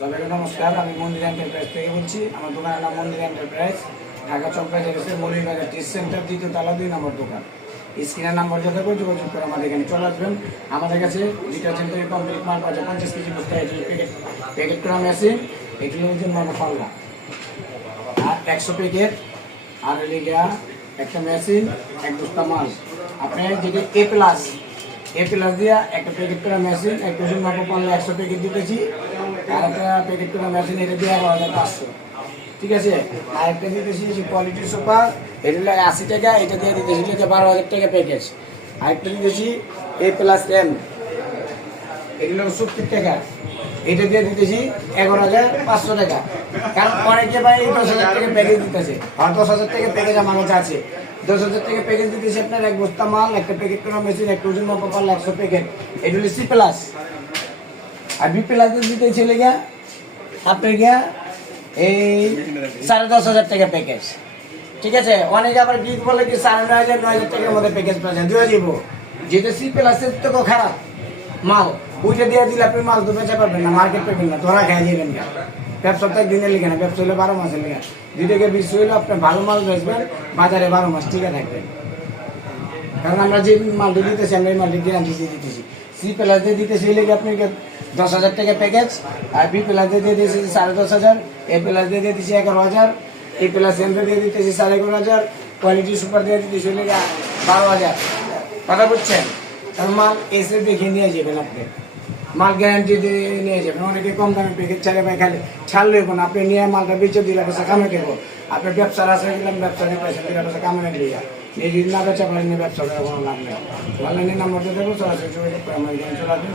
সবাইকে নমস্কার। আমি মন্দির এন্টারপ্রাইজ থেকে বলছি। আমার দোকানের নাম মন্দির এন্টারপ্রাইজ, ঢাকা চকবাজার এসে মৌলভীবাজার টি সেন্টার 2য় তলা 2 নম্বর দোকান। স্ক্রিনের নাম্বার যত করে যোগাযোগ করে আমাদের এখানে চলে আসবেন। আমাদের কাছে ডিটারজেন্ট থেকে কমপ্লিট মাল পাওয়া যায়। 50 কেজি বস্তা প্যাকেট করা মেশিন, এগুলো হচ্ছে পাল্লা আর 100 প্যাকেট আর লিগা একটা মেশিন, 1 বস্তা মাল। আপনি যেটা এ প্লাস দিয়া একটা প্যাকেট করা মেশিন, 1 ডজন মাপা পাল্লা 100 প্যাকেট দিতেছি। আর একটা প্যাকেট করা মেশিন, এটা দিয়ে 11,500। ঠিক আছে। আর একটা দিতেছি কোয়ালিটি সুপার, এটা হলো 80 টাকা, এটা দিয়ে দিতেছি 12,000 টাকা প্যাকেজ। আরেকটা দিতেছি এ প্লাস এম, এগুলো 70 টাকা, এটা দিয়ে দিতেছি 11,500 টাকা। কারণ অনেকে ভাই 10,000 টাকা প্যাকেজ দিতেছে, আর 10,000 টাকা প্যাকেজ আমার কাছে আছে। 10,000 টাকা প্যাকেজ দিতেছি আপনার 1 বস্তা মাল, একটা প্যাকেট করা মেশিন, 1 ডজন মাপা পাল্লা 100 প্যাকেট। এটা হলো সি প্লাস। আর বি প্লাস দিতেছি লেগা আপনার গিয়া এই 10,500 টাকা প্যাকেজ। ঠিক আছে। অনেকে আবার গিট বলে কি 9,500 9,000 টাকার মধ্যে প্যাকেজ পাওয়া যায়, দিয়ে দিব। যেটা সি প্লাসের তো খারাপ মাল, ওইটা দিয়ে দিলে আপনি মাল তো বেচা পারবেন না, মার্কেট পাবেন না, ধরা খেয়ে যাবেন না। ব্যবসা তো একদিনের লিখে না, ব্যবসা হলে 12 মাসের লিখে। 2 থেকে 20 হইলে আপনি ভালো মাল বেচবেন, বাজারে 12 মাস টিকে থাকবেন। কারণ আমরা যে মালটি দিতেছি, আমরা এই মালটি গ্যারান্টি দিয়ে দিতেছি। সি প্লাস দিয়ে দিতেছি লেগে আপনি 10,000 টাকা প্যাকেজ, আর বি প্লাস দিয়ে দিয়েছি 10,500, এ প্লাস দিয়ে দিতেছি 11,000, এ প্লাস এম দিয়ে দিতেছি 11,500, কোয়ালিটি সুপার দিয়ে দিতেছি লেগে 12,000। কথা বুঝছেন? কারণ মাল এসে দেখে নিয়ে যাবেন, আপনি মাল গ্যারান্টি দিয়ে নিয়ে যাবেন। অনেকে কম দামে প্যাকেজ ছাড়ে ভাই, খালি ছাড় লইব না, আপনি নিয়ে মালটা বেঁচে দিলে পয়সা কামে দেবো। আপনি ব্যবসার আশা দিলাম, ব্যবসা দিয়ে পয়সা দিলে পয়সা কামে দিয়ে নিজে না বেচা পারেন, ব্যবসা করে কোনো লাভ নেই। অনলাইনে নাম্বারটা দেবো, সরাসরি যোগাযোগ করে আমার এখানে চলে আসবেন।